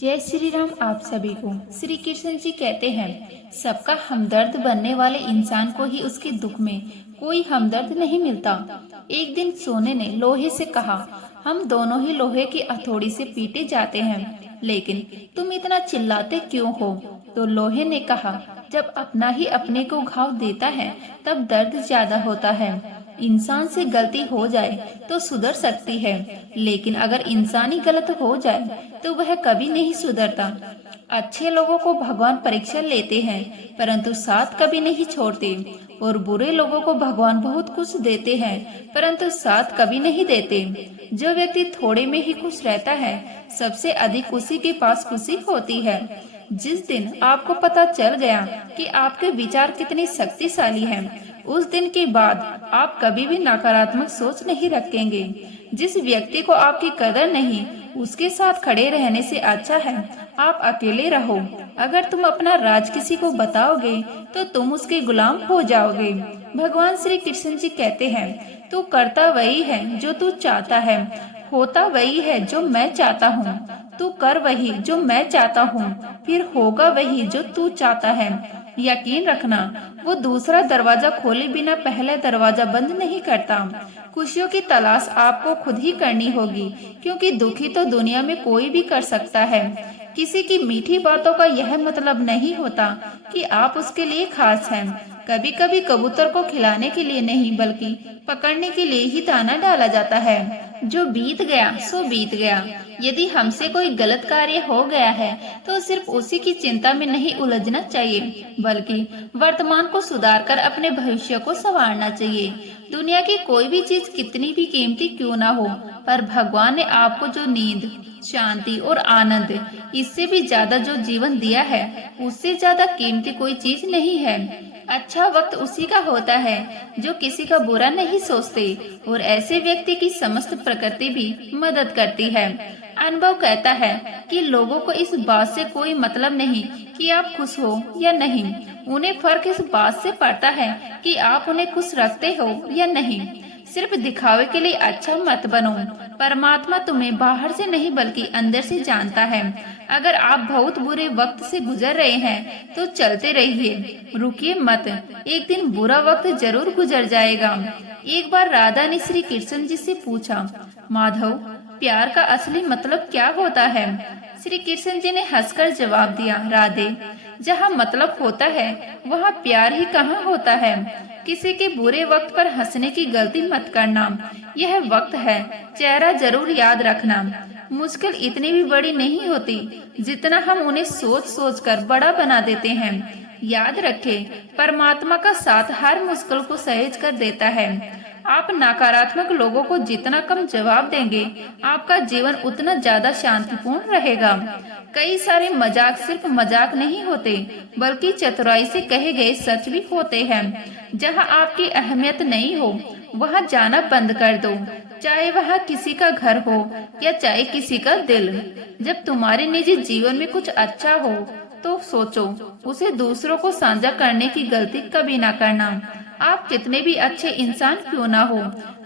जय श्री राम। आप सभी को श्री कृष्ण जी कहते हैं, सबका हमदर्द बनने वाले इंसान को ही उसके दुख में कोई हमदर्द नहीं मिलता। एक दिन सोने ने लोहे से कहा, हम दोनों ही लोहे की हथौड़ी से पीटे जाते हैं, लेकिन तुम इतना चिल्लाते क्यों हो? तो लोहे ने कहा, जब अपना ही अपने को घाव देता है तब दर्द ज्यादा होता है। इंसान से गलती हो जाए तो सुधर सकती है, लेकिन अगर इंसान ही गलत हो जाए तो वह कभी नहीं सुधरता। अच्छे लोगों को भगवान परीक्षा लेते हैं, परंतु साथ कभी नहीं छोड़ते, और बुरे लोगों को भगवान बहुत कुछ देते हैं, परंतु साथ कभी नहीं देते। जो व्यक्ति थोड़े में ही खुश रहता है, सबसे अधिक उसी के पास खुशी होती है। जिस दिन आपको पता चल गया कि आपके विचार कितने शक्तिशाली हैं, उस दिन के बाद आप कभी भी नकारात्मक सोच नहीं रखेंगे। जिस व्यक्ति को आपकी कदर नहीं, उसके साथ खड़े रहने से अच्छा है आप अकेले रहो। अगर तुम अपना राज किसी को बताओगे तो तुम उसके गुलाम हो जाओगे। भगवान श्री कृष्ण जी कहते हैं, तू करता वही है जो तू चाहता है, होता वही है जो मैं चाहता हूँ। तू कर वही जो मैं चाहता हूँ, फिर होगा वही जो तू चाहता है। यकीन रखना, वो दूसरा दरवाजा खोले बिना पहला दरवाजा बंद नहीं करता। खुशियों की तलाश आपको खुद ही करनी होगी, क्योंकि दुखी तो दुनिया में कोई भी कर सकता है। किसी की मीठी बातों का यह मतलब नहीं होता कि आप उसके लिए खास हैं। कभी कभी कबूतर को खिलाने के लिए नहीं, बल्कि पकड़ने के लिए ही दाना डाला जाता है। जो बीत गया सो बीत गया। यदि हमसे कोई गलत कार्य हो गया है तो सिर्फ उसी की चिंता में नहीं उलझना चाहिए, बल्कि वर्तमान को सुधार कर अपने भविष्य को संवारना चाहिए। दुनिया की कोई भी चीज कितनी भी कीमती क्यों ना हो, पर भगवान ने आपको जो नींद, शांति और आनंद, इससे भी ज्यादा जो जीवन दिया है, उससे ज्यादा कीमती कोई चीज नहीं है। अच्छा वक्त उसी का होता है जो किसी का बुरा नहीं सोचते, और ऐसे व्यक्ति की समस्त प्रकृति भी मदद करती है। अनुभव कहता है कि लोगों को इस बात से कोई मतलब नहीं कि आप खुश हो या नहीं, उन्हें फर्क इस बात से पड़ता है कि आप उन्हें खुश रखते हो या नहीं। सिर्फ दिखावे के लिए अच्छा मत बनो। परमात्मा तुम्हें बाहर से नहीं बल्कि अंदर से जानता है। अगर आप बहुत बुरे वक्त से गुजर रहे हैं तो चलते रहिए, रुकिए मत। एक दिन बुरा वक्त जरूर गुजर जाएगा। एक बार राधा ने श्री कृष्ण जी से पूछा, माधव, प्यार का असली मतलब क्या होता है? श्री कृष्ण जी ने हंसकर जवाब दिया, राधे, जहाँ मतलब होता है वहाँ प्यार ही कहाँ होता है। किसी के बुरे वक्त पर हंसने की गलती मत करना। यह वक्त है, चेहरा जरूर याद रखना। मुश्किल इतनी भी बड़ी नहीं होती जितना हम उन्हें सोच सोच कर बड़ा बना देते हैं। याद रखें, परमात्मा का साथ हर मुश्किल को सहेज कर देता है। आप नकारात्मक लोगों को जितना कम जवाब देंगे, आपका जीवन उतना ज्यादा शांतिपूर्ण रहेगा। कई सारे मजाक सिर्फ मजाक नहीं होते, बल्कि चतुराई से कहे गए सच भी होते हैं। जहां आपकी अहमियत नहीं हो, वहां जाना बंद कर दो, चाहे वहां किसी का घर हो या चाहे किसी का दिल। जब तुम्हारे निजी जीवन में कुछ अच्छा हो तो सोचो, उसे दूसरों को साझा करने की गलती कभी ना करना। आप कितने भी अच्छे इंसान क्यों ना हो,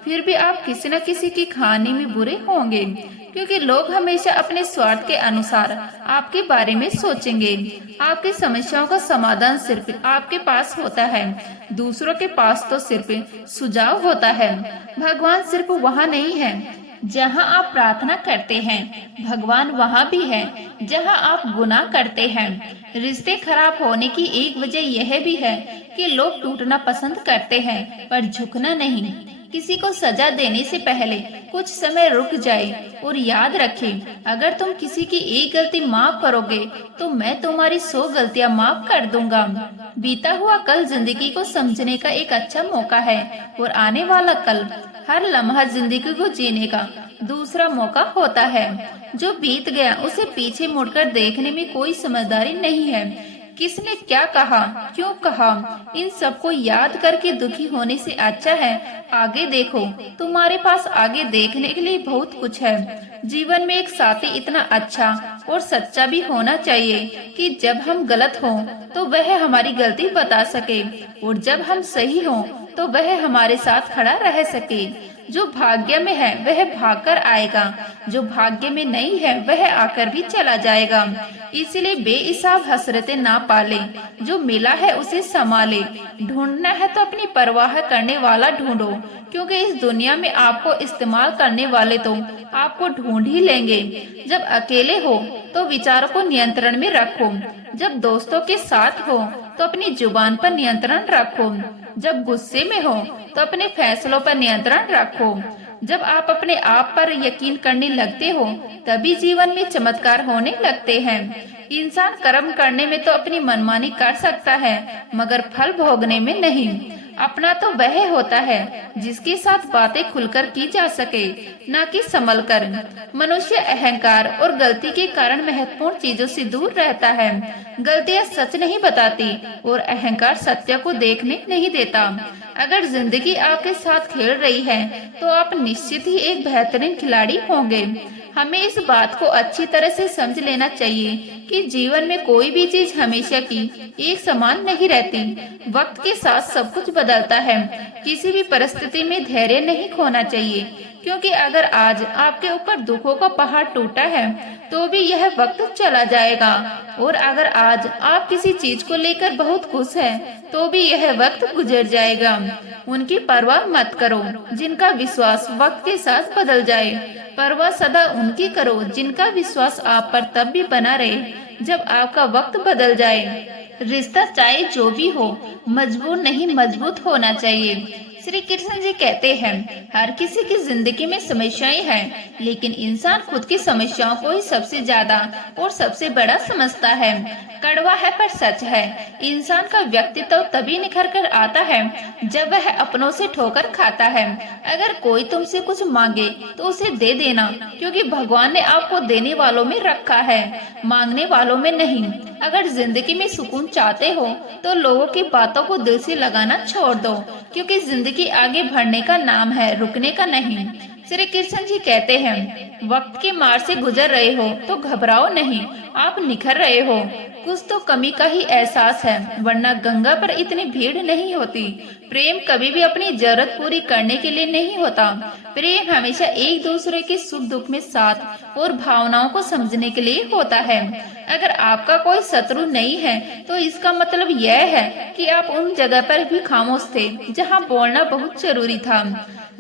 फिर भी आप किसी न किसी की कहानी में बुरे होंगे, क्योंकि लोग हमेशा अपने स्वार्थ के अनुसार आपके बारे में सोचेंगे। आपकी समस्याओं का समाधान सिर्फ आपके पास होता है, दूसरों के पास तो सिर्फ सुझाव होता है। भगवान सिर्फ वहाँ नहीं है जहाँ आप प्रार्थना करते हैं, भगवान वहाँ भी है जहाँ आप गुनाह करते हैं। रिश्ते खराब होने की एक वजह यह भी है कि लोग टूटना पसंद करते हैं, पर झुकना नहीं। किसी को सजा देने से पहले कुछ समय रुक जाए और याद रखें, अगर तुम किसी की एक गलती माफ करोगे तो मैं तुम्हारी 100 गलतियां माफ कर दूंगा। बीता हुआ कल जिंदगी को समझने का एक अच्छा मौका है, और आने वाला कल हर लम्हा जिंदगी को जीने का दूसरा मौका होता है। जो बीत गया उसे पीछे मुड़कर देखने में कोई समझदारी नहीं है। किसने क्या कहा, क्यों कहा, इन सबको याद करके दुखी होने से अच्छा है आगे देखो। तुम्हारे पास आगे देखने के लिए बहुत कुछ है। जीवन में एक साथी इतना अच्छा और सच्चा भी होना चाहिए कि जब हम गलत हों तो वह हमारी गलती बता सके, और जब हम सही हों तो वह हमारे साथ खड़ा रह सके। जो भाग्य में है वह भागकर आएगा, जो भाग्य में नहीं है वह आकर भी चला जाएगा। इसलिए बेहिसाब हसरतें ना पाले, जो मिला है उसे संभाले। ढूंढना है तो अपनी परवाह करने वाला ढूंढो, क्योंकि इस दुनिया में आपको इस्तेमाल करने वाले तो आपको ढूंढ ही लेंगे। जब अकेले हो तो विचारों को नियंत्रण में रखो, जब दोस्तों के साथ हो तो अपनी जुबान पर नियंत्रण रखो, जब गुस्से में हो तो अपने फैसलों पर नियंत्रण रखो। जब आप अपने आप पर यकीन करने लगते हो तभी जीवन में चमत्कार होने लगते हैं। इंसान कर्म करने में तो अपनी मनमानी कर सकता है, मगर फल भोगने में नहीं। अपना तो वह होता है जिसके साथ बातें खुलकर की जा सके, न कि संभल कर। मनुष्य अहंकार और गलती के कारण महत्वपूर्ण चीजों से दूर रहता है। गलतियां सच नहीं बताती और अहंकार सत्य को देखने नहीं देता। अगर जिंदगी आपके साथ खेल रही है तो आप निश्चित ही एक बेहतरीन खिलाड़ी होंगे। हमें इस बात को अच्छी तरह से समझ लेना चाहिए कि जीवन में कोई भी चीज हमेशा की एक समान नहीं रहती। वक्त के साथ सब कुछ बदलता है। किसी भी परिस्थिति में धैर्य नहीं खोना चाहिए, क्योंकि अगर आज आपके ऊपर दुखों का पहाड़ टूटा है तो भी यह वक्त चला जाएगा, और अगर आज आप किसी चीज को लेकर बहुत खुश है तो भी यह वक्त गुजर जाएगा। उनकी परवाह मत करो जिनका विश्वास वक्त के साथ बदल जाए। परवाह सदा उनकी करो जिनका विश्वास आप पर तब भी बना रहे जब आपका वक्त बदल जाए। रिश्ता चाहे जो भी हो मजबूर नहीं मजबूत होना चाहिए। श्री कृष्ण जी कहते हैं, हर किसी की जिंदगी में समस्याएं हैं, लेकिन इंसान खुद की समस्याओं को ही सबसे ज्यादा और सबसे बड़ा समझता है। कड़वा है पर सच है, इंसान का व्यक्तित्व तभी निखर कर आता है जब वह अपनों से ठोकर खाता है। अगर कोई तुमसे कुछ मांगे तो उसे दे देना, क्योंकि भगवान ने आपको देने वालों में रखा है, मांगने वालों में नहीं। अगर जिंदगी में सुकून चाहते हो तो लोगों की बातों को दिल से लगाना छोड़ दो, क्योंकि जिंदगी आगे बढ़ने का नाम है, रुकने का नहीं। श्री कृष्ण जी कहते हैं, वक्त के मार से गुजर रहे हो तो घबराओ नहीं, आप निखर रहे हो। कुछ तो कमी का ही एहसास है, वरना गंगा पर इतनी भीड़ नहीं होती। प्रेम कभी भी अपनी जरूरत पूरी करने के लिए नहीं होता। प्रेम हमेशा एक दूसरे के सुख दुख में साथ और भावनाओं को समझने के लिए होता है। अगर आपका कोई शत्रु नहीं है तो इसका मतलब यह है कि आप उन जगह पर भी खामोश थे जहां बोलना बहुत जरूरी था।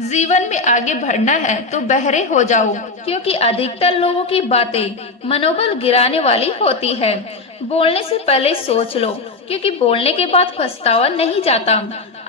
जीवन में आगे बढ़ना है तो बहरे हो जाओ, क्योंकि अधिकतर लोगों की बातें मनोबल गिराने वाली होती है। बोलने से पहले सोच लो, क्योंकि बोलने के बाद पछतावा नहीं जाता।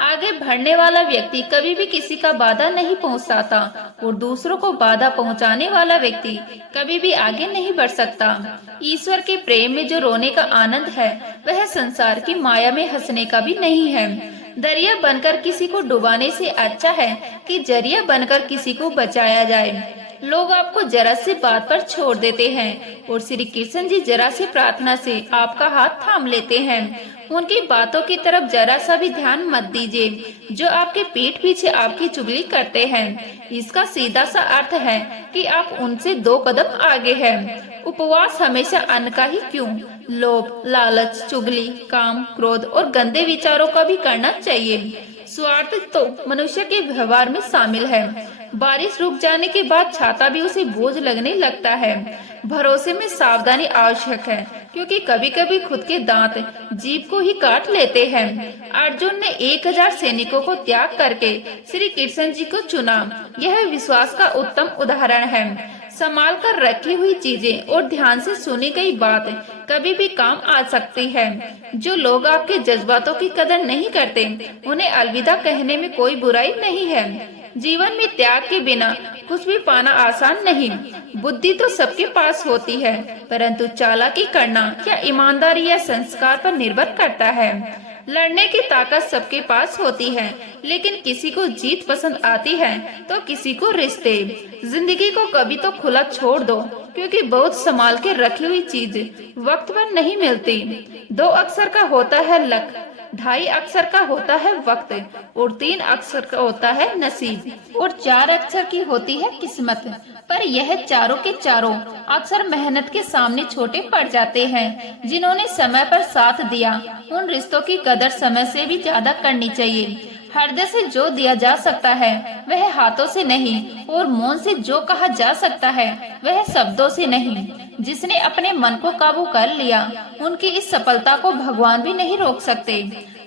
आगे बढ़ने वाला व्यक्ति कभी भी किसी का बाधा नहीं पहुंचाता, और दूसरों को बाधा पहुंचाने वाला व्यक्ति कभी भी आगे नहीं बढ़ सकता। ईश्वर के प्रेम में जो रोने का आनंद है वह संसार की माया में हंसने का भी नहीं है। दरिया बनकर किसी को डुबाने से अच्छा है कि जरिया बनकर किसी को बचाया जाए। लोग आपको जरा सी बात पर छोड़ देते हैं और श्री कृष्ण जी जरा सी प्रार्थना से आपका हाथ थाम लेते हैं। उनकी बातों की तरफ जरा सा भी ध्यान मत दीजिए जो आपके पीठ पीछे आपकी चुगली करते हैं। इसका सीधा सा अर्थ है कि आप उनसे 2 कदम आगे हैं। उपवास हमेशा अन्न का ही क्यों, लोभ, लालच, चुगली, काम, क्रोध और गंदे विचारों का भी करना चाहिए। स्वार्थ तो मनुष्य के व्यवहार में शामिल है। बारिश रुक जाने के बाद छाता भी उसे बोझ लगने लगता है। भरोसे में सावधानी आवश्यक है, क्योंकि कभी कभी खुद के दांत जीभ को ही काट लेते हैं। अर्जुन ने 1000 सैनिकों को त्याग करके श्री कृष्ण जी को चुना। यह विश्वास का उत्तम उदाहरण है। संभाल कर रखी हुई चीजें और ध्यान से सुनी गई बात कभी भी काम आ सकती है। जो लोग आपके जज्बातों की कदर नहीं करते उन्हें अलविदा कहने में कोई बुराई नहीं है। जीवन में त्याग के बिना कुछ भी पाना आसान नहीं। बुद्धि तो सबके पास होती है, परंतु चालाकी करना या ईमानदारी या संस्कार पर निर्भर करता है। लड़ने की ताकत सबके पास होती है, लेकिन किसी को जीत पसंद आती है तो किसी को रिश्ते। जिंदगी को कभी तो खुला छोड़ दो, क्योंकि बहुत संभाल के रखी हुई चीज वक्त पर नहीं मिलती। 2 अक्षर का होता है लक, 2.5 अक्षर का होता है वक्त, और 3 अक्षर का होता है नसीब, और 4 अक्षर की होती है किस्मत। पर यह चारों के चारों अक्सर मेहनत के सामने छोटे पड़ जाते हैं। जिन्होंने समय पर साथ दिया उन रिश्तों की कदर समय से भी ज्यादा करनी चाहिए। हृदय से जो दिया जा सकता है वह हाथों से नहीं, और मौन से जो कहा जा सकता है वह शब्दों से नहीं। जिसने अपने मन को काबू कर लिया, उनकी इस सफलता को भगवान भी नहीं रोक सकते।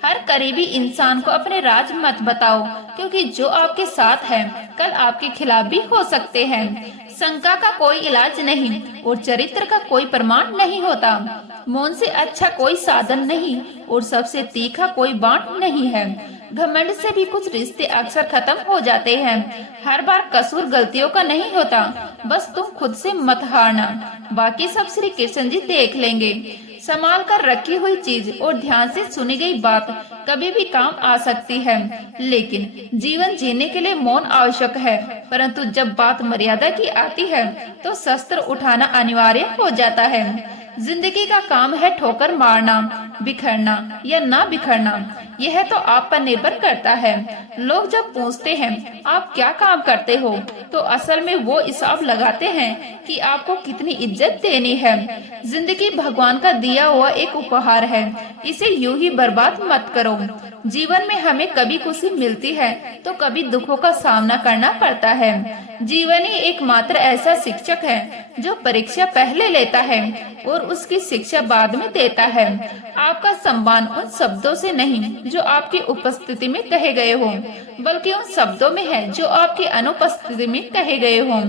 हर करीबी इंसान को अपने राज मत बताओ, क्योंकि जो आपके साथ है कल आपके खिलाफ भी हो सकते हैं। शंका का कोई इलाज नहीं और चरित्र का कोई प्रमाण नहीं होता। मौन से अच्छा कोई साधन नहीं और सबसे तीखा कोई बाण नहीं है। घमंड से भी कुछ रिश्ते अक्सर खत्म हो जाते हैं। हर बार कसूर गलतियों का नहीं होता, बस तुम खुद से मत हारना, बाकी सब श्री कृष्ण जी देख लेंगे। संभाल कर रखी हुई चीज और ध्यान से सुनी गई बात कभी भी काम आ सकती है, लेकिन जीवन जीने के लिए मौन आवश्यक है। परंतु जब बात मर्यादा की आती है तो शस्त्र उठाना अनिवार्य हो जाता है। जिंदगी का काम है ठोकर मारना, बिखरना या ना बिखरना, यह तो आप पर निर्भर करता है। लोग जब पूछते हैं आप क्या काम करते हो, तो असल में वो हिसाब लगाते हैं कि आपको कितनी इज्जत देनी है। जिंदगी भगवान का दिया हुआ एक उपहार है, इसे यूं ही बर्बाद मत करो। जीवन में हमें कभी खुशी मिलती है तो कभी दुखों का सामना करना पड़ता है। जीवन ही एकमात्र ऐसा शिक्षक है जो परीक्षा पहले लेता है और उसकी शिक्षा बाद में देता है। आपका सम्मान उन शब्दों से नहीं जो आपकी उपस्थिति में कहे गए हों, बल्कि उन शब्दों में है जो आपकी अनुपस्थिति में कहे गए हों।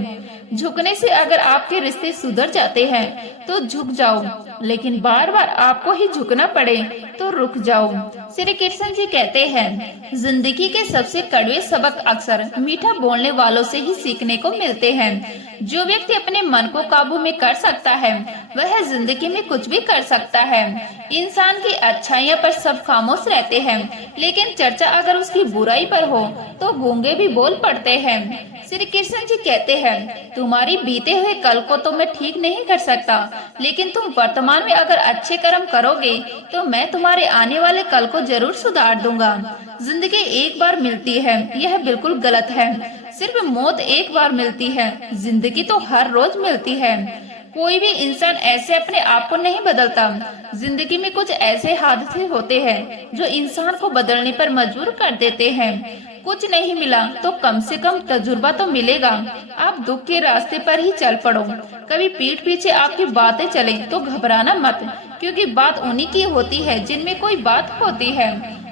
झुकने से अगर आपके रिश्ते सुधर जाते हैं तो झुक जाओ, लेकिन बार बार आपको ही झुकना पड़े तो रुक जाओ। श्री कृष्ण जी कहते हैं, जिंदगी के सबसे कड़वे सबक अक्सर मीठा बोलने वालों से ही सीखने को मिलते हैं। जो व्यक्ति अपने मन को काबू में कर सकता है वह जिंदगी में कुछ भी कर सकता है। इंसान की अच्छाइयाँ पर सब खामोश रहते हैं, लेकिन चर्चा अगर उसकी बुराई पर हो तो गूंगे भी बोल पड़ते हैं। श्री कृष्ण जी कहते हैं, तुम्हारी बीते हुए कल को तो मैं ठीक नहीं कर सकता, लेकिन तुम वर्तमान में अगर अच्छे कर्म करोगे तो मैं तुम्हारे आने वाले कल को जरूर सुधार दूंगा। जिंदगी एक बार मिलती है, यह बिल्कुल गलत है। सिर्फ मौत एक बार मिलती है, जिंदगी तो हर रोज मिलती है। कोई भी इंसान ऐसे अपने आप को नहीं बदलता। जिंदगी में कुछ ऐसे हादसे होते हैं जो इंसान को बदलने पर मजबूर कर देते हैं। कुछ नहीं मिला तो कम से कम तजुर्बा तो मिलेगा। आप दुख के रास्ते पर ही चल पड़ो। कभी पीठ पीछे आपकी बातें चले तो घबराना मत, क्योंकि बात उन्हीं की होती है जिनमें कोई बात होती है।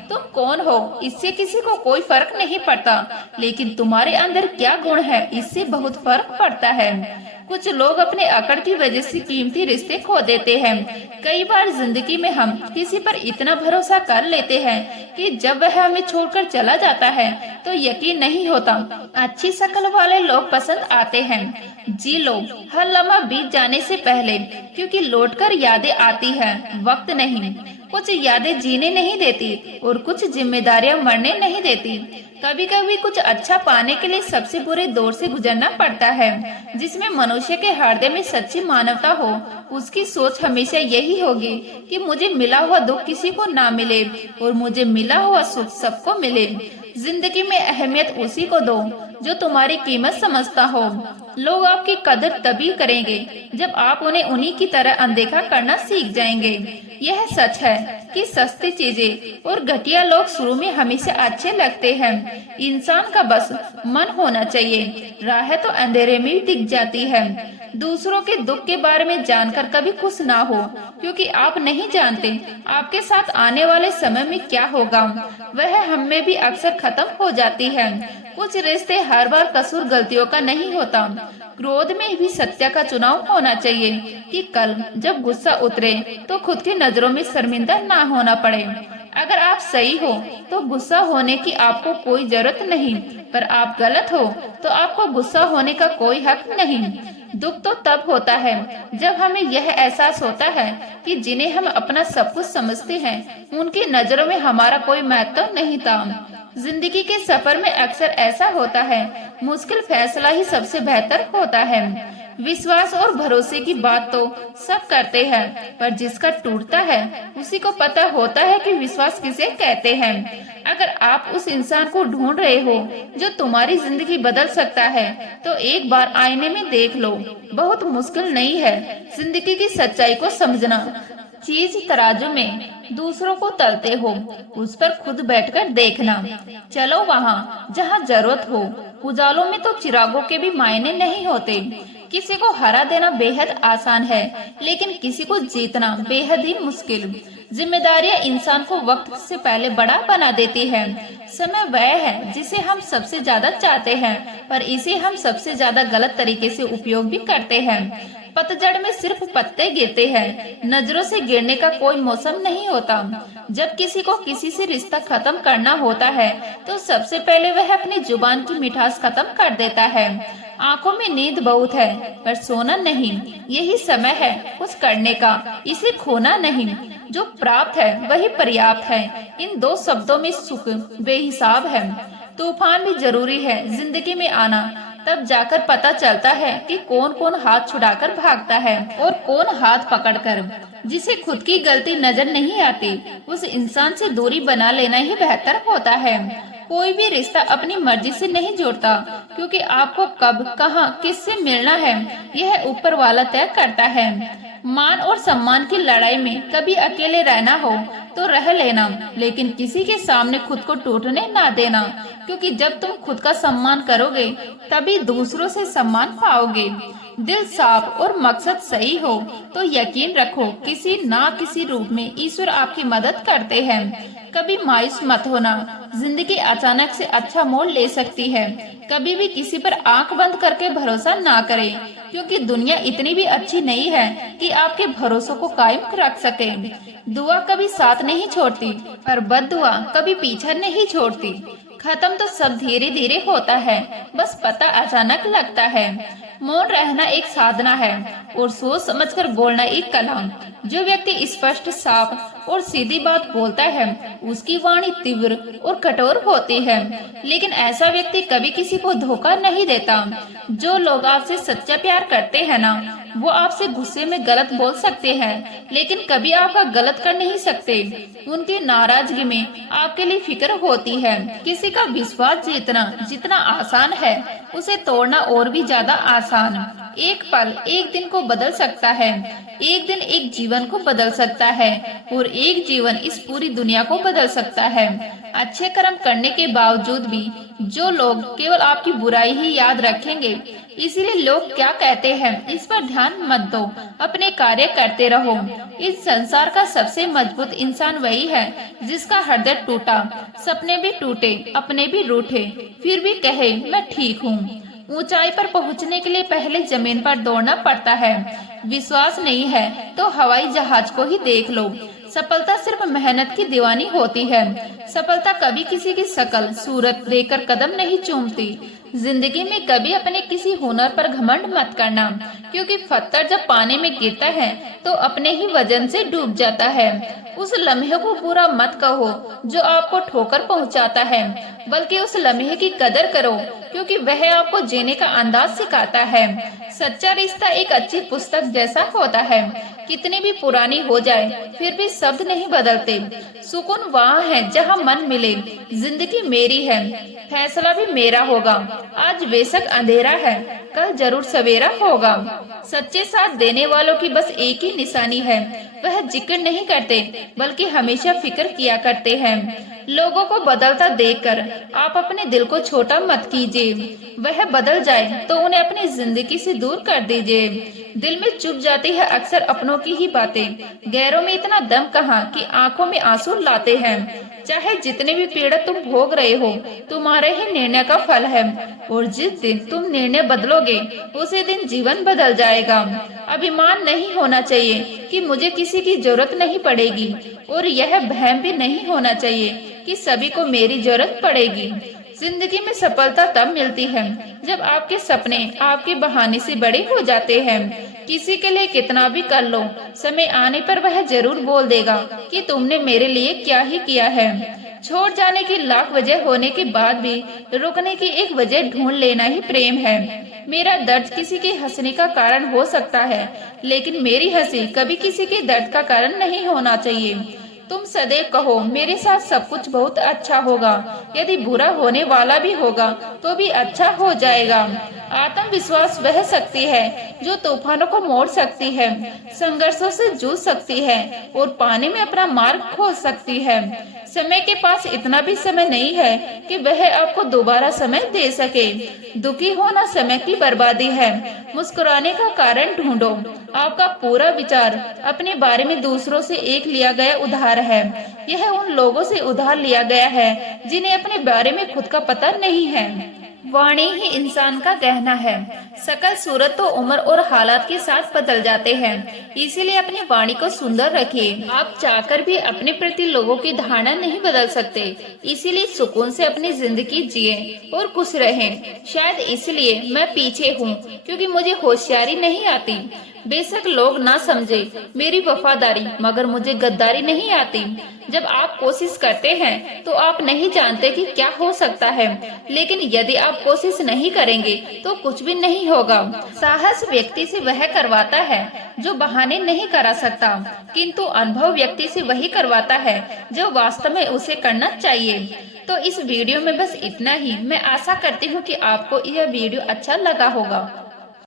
तुम कौन हो इससे किसी को कोई फर्क नहीं पड़ता, लेकिन तुम्हारे अंदर क्या गुण है इससे बहुत फर्क पड़ता है। कुछ लोग अपने अकड़ की वजह से कीमती रिश्ते खो देते हैं। कई बार जिंदगी में हम किसी पर इतना भरोसा कर लेते हैं कि जब वह हमें छोड़कर चला जाता है तो यकीन नहीं होता। अच्छी शक्ल वाले लोग पसंद आते हैं। जी लो हर लम्हा बीत जाने से पहले, क्योंकि लौटकर यादें आती हैं, वक्त नहीं। कुछ यादें जीने नहीं देती और कुछ जिम्मेदारियां मरने नहीं देती। कभी कभी कुछ अच्छा पाने के लिए सबसे बुरे दौर से गुजरना पड़ता है। जिसमें मनुष्य के हृदय में सच्ची मानवता हो, उसकी सोच हमेशा यही होगी कि मुझे मिला हुआ दुख किसी को ना मिले और मुझे मिला हुआ सुख सबको मिले। जिंदगी में अहमियत उसी को दो जो तुम्हारी कीमत समझता हो। लोग आपकी कदर तभी करेंगे जब आप उन्हें उन्हीं की तरह अनदेखा करना सीख जाएंगे। यह सच है कि सस्ती चीजें और घटिया लोग शुरू में हमेशा अच्छे लगते हैं। इंसान का बस मन होना चाहिए, राह तो अंधेरे में भी दिख जाती है। दूसरों के दुख के बारे में जानकर कभी खुश ना हो, क्योंकि आप नहीं जानते आपके साथ आने वाले समय में क्या होगा। वह हम में भी अक्सर खत्म हो जाती है। कुछ रिश्ते हर बार कसूर गलतियों का नहीं होता। क्रोध में भी सत्य का चुनाव होना चाहिए कि कल जब गुस्सा उतरे तो खुद की नजरों में शर्मिंदा ना होना पड़े। अगर आप सही हो तो गुस्सा होने की आपको कोई जरूरत नहीं, पर आप गलत हो तो आपको गुस्सा होने का कोई हक नहीं। दुख तो तब होता है जब हमें यह एहसास होता है कि जिन्हें हम अपना सब कुछ समझते हैं उनकी नजरों में हमारा कोई महत्व नहीं था। जिंदगी के सफर में अक्सर ऐसा होता है, मुश्किल फैसला ही सबसे बेहतर होता है। विश्वास और भरोसे की बात तो सब करते हैं, पर जिसका टूटता है उसी को पता होता है कि विश्वास किसे कहते हैं। अगर आप उस इंसान को ढूंढ रहे हो जो तुम्हारी जिंदगी बदल सकता है, तो एक बार आईने में देख लो। बहुत मुश्किल नहीं है जिंदगी की सच्चाई को समझना। चीज तराजू में दूसरों को तलते हो, उस पर खुद बैठकर देखना। चलो वहाँ जहाँ जरूरत हो। उजालों में तो चिरागों के भी मायने नहीं होते। किसी को हरा देना बेहद आसान है, लेकिन किसी को जीतना बेहद ही मुश्किल। जिम्मेदारियां इंसान को वक्त से पहले बड़ा बना देती है। समय वह है जिसे हम सबसे ज्यादा चाहते हैं, पर इसे हम सबसे ज्यादा गलत तरीके से उपयोग भी करते हैं। पतझड़ में सिर्फ पत्ते गिरते हैं, नजरों से गिरने का कोई मौसम नहीं होता। जब किसी को किसी से रिश्ता खत्म करना होता है, तो सबसे पहले वह अपनी जुबान की मिठास खत्म कर देता है। आंखों में नींद बहुत है, पर सोना नहीं। यही समय है कुछ करने का, इसे खोना नहीं। जो प्राप्त है वही पर्याप्त है। इन दो शब्दों में सुख बेहिसाब है। तूफान भी जरूरी है जिंदगी में आना, तब जाकर पता चलता है कि कौन कौन हाथ छुड़ाकर भागता है और कौन हाथ पकड़कर। जिसे खुद की गलती नजर नहीं आती, उस इंसान से दूरी बना लेना ही बेहतर होता है। कोई भी रिश्ता अपनी मर्जी से नहीं जोड़ता, क्योंकि आपको कब, कहां, किससे मिलना है, यह ऊपर वाला तय करता है। मान और सम्मान की लड़ाई में कभी अकेले रहना हो तो रह लेना, लेकिन किसी के सामने खुद को टूटने ना देना, क्योंकि जब तुम खुद का सम्मान करोगे तभी दूसरों से सम्मान पाओगे। दिल साफ और मकसद सही हो तो यकीन रखो किसी ना किसी रूप में ईश्वर आपकी मदद करते हैं। कभी मायूस मत होना, जिंदगी अचानक से अच्छा मोड़ ले सकती है। कभी भी किसी पर आंख बंद करके भरोसा ना करें, क्योंकि दुनिया इतनी भी अच्छी नहीं है कि आपके भरोसों को कायम रख सके। दुआ कभी साथ नहीं छोड़ती, पर बद्दुआ कभी पीछा नहीं छोड़ती। खत्म तो सब धीरे धीरे होता है, बस पता अचानक लगता है। मौन रहना एक साधना है और सोच समझकर बोलना एक कला। जो व्यक्ति स्पष्ट, साफ और सीधी बात बोलता है, उसकी वाणी तीव्र और कठोर होती है, लेकिन ऐसा व्यक्ति कभी किसी को धोखा नहीं देता। जो लोग आपसे सच्चा प्यार करते हैं ना, वो आपसे गुस्से में गलत बोल सकते हैं, लेकिन कभी आपका गलत कर नहीं सकते। उनकी नाराजगी में आपके लिए फिक्र होती है। किसी का विश्वास जीतना जितना आसान है, उसे तोड़ना और भी ज्यादा आसान। एक पल एक दिन को बदल सकता है, एक दिन एक जीवन को बदल सकता है, और एक जीवन इस पूरी दुनिया को बदल सकता है। अच्छे कर्म करने के बावजूद भी जो लोग केवल आपकी बुराई ही याद रखेंगे, इसीलिए लोग क्या कहते हैं इस पर ध्यान मत दो, अपने कार्य करते रहो। इस संसार का सबसे मजबूत इंसान वही है जिसका हृदय टूटा, सपने भी टूटे, अपने भी रूठे, फिर भी कहे मैं ठीक हूँ। ऊंचाई पर पहुंचने के लिए पहले जमीन पर दौड़ना पड़ता है। विश्वास नहीं है तो हवाई जहाज को ही देख लो। सफलता सिर्फ मेहनत की दीवानी होती है। सफलता कभी किसी की शकल सूरत देखकर कदम नहीं चूमती। जिंदगी में कभी अपने किसी हुनर पर घमंड मत करना, क्योंकि पत्थर जब पानी में गिरता है तो अपने ही वजन से डूब जाता है। उस लम्हे को बुरा मत कहो जो आपको ठोकर पहुंचाता है, बल्कि उस लम्हे की कदर करो, क्योंकि वह आपको जीने का अंदाज सिखाता है। सच्चा रिश्ता एक अच्छी पुस्तक जैसा होता है, कितनी भी पुरानी हो जाए फिर भी शब्द नहीं बदलते। सुकून वहाँ है जहाँ मन मिले। जिंदगी मेरी है, फैसला भी मेरा होगा। आज बेशक अंधेरा है, कल जरूर सवेरा होगा। सच्चे साथ देने वालों की बस एक ही निशानी है, वह जिक्र नहीं करते बल्कि हमेशा फिक्र किया करते हैं। लोगों को बदलता देखकर आप अपने दिल को छोटा मत कीजिए। वह बदल जाए तो उन्हें अपनी जिंदगी से दूर कर दीजिए। दिल में चुप जाती है अक्सर अपनों की ही बातें, गैरों में इतना दम कहाँ कि आंखों में आंसू लाते हैं। चाहे जितने भी पीड़ा तुम भोग रहे हो, तुम्हारे ही निर्णय का फल है, और जिस दिन तुम निर्णय बदलोगे उसी दिन जीवन बदल जाएगा। अभिमान नहीं होना चाहिए कि मुझे किसी की जरूरत नहीं पड़ेगी, और यह भ्रम भी नहीं होना चाहिए कि सभी को मेरी जरूरत पड़ेगी। जिंदगी में सफलता तब मिलती है जब आपके सपने आपके बहाने से बड़े हो जाते हैं। किसी के लिए कितना भी कर लो, समय आने पर वह जरूर बोल देगा कि तुमने मेरे लिए क्या ही किया है। छोड़ जाने की लाख वजह होने के बाद भी रुकने की एक वजह ढूंढ लेना ही प्रेम है। मेरा दर्द किसी के हंसने का कारण हो सकता है, लेकिन मेरी हंसी कभी किसी के दर्द का कारण नहीं होना चाहिए। तुम सदैव कहो मेरे साथ सब कुछ बहुत अच्छा होगा, यदि बुरा होने वाला भी होगा तो भी अच्छा हो जाएगा। आत्मविश्वास वह शक्ति है जो तूफानों को मोड़ सकती है, संघर्षों से जूझ सकती है और पानी में अपना मार्ग खोज सकती है। समय के पास इतना भी समय नहीं है कि वह आपको दोबारा समय दे सके। दुखी होना समय की बर्बादी है। मुस्कुराने का कारण ढूंढो। आपका पूरा विचार अपने बारे में दूसरों से एक लिया गया उधार है। यह उन लोगों से उधार लिया गया है जिन्हें अपने बारे में खुद का पता नहीं है। वाणी ही इंसान का गहना है। सकल सूरत तो उम्र और हालात के साथ बदल जाते हैं, इसीलिए अपनी वाणी को सुंदर रखिए। आप चाहकर भी अपने प्रति लोगों की धारणा नहीं बदल सकते, इसीलिए सुकून से अपनी जिंदगी जिए और खुश रहें। शायद इसलिए मैं पीछे हूँ, क्योंकि मुझे होशियारी नहीं आती। बेशक लोग ना समझे मेरी वफादारी, मगर मुझे गद्दारी नहीं आती। जब आप कोशिश करते हैं तो आप नहीं जानते कि क्या हो सकता है, लेकिन यदि आप कोशिश नहीं करेंगे तो कुछ भी नहीं होगा। साहस व्यक्ति से वह करवाता है जो बहाने नहीं करा सकता, किंतु अनुभव व्यक्ति से वही करवाता है जो वास्तव में उसे करना चाहिए। तो इस वीडियो में बस इतना ही। मैं आशा करती हूँ कि आपको यह वीडियो अच्छा लगा होगा।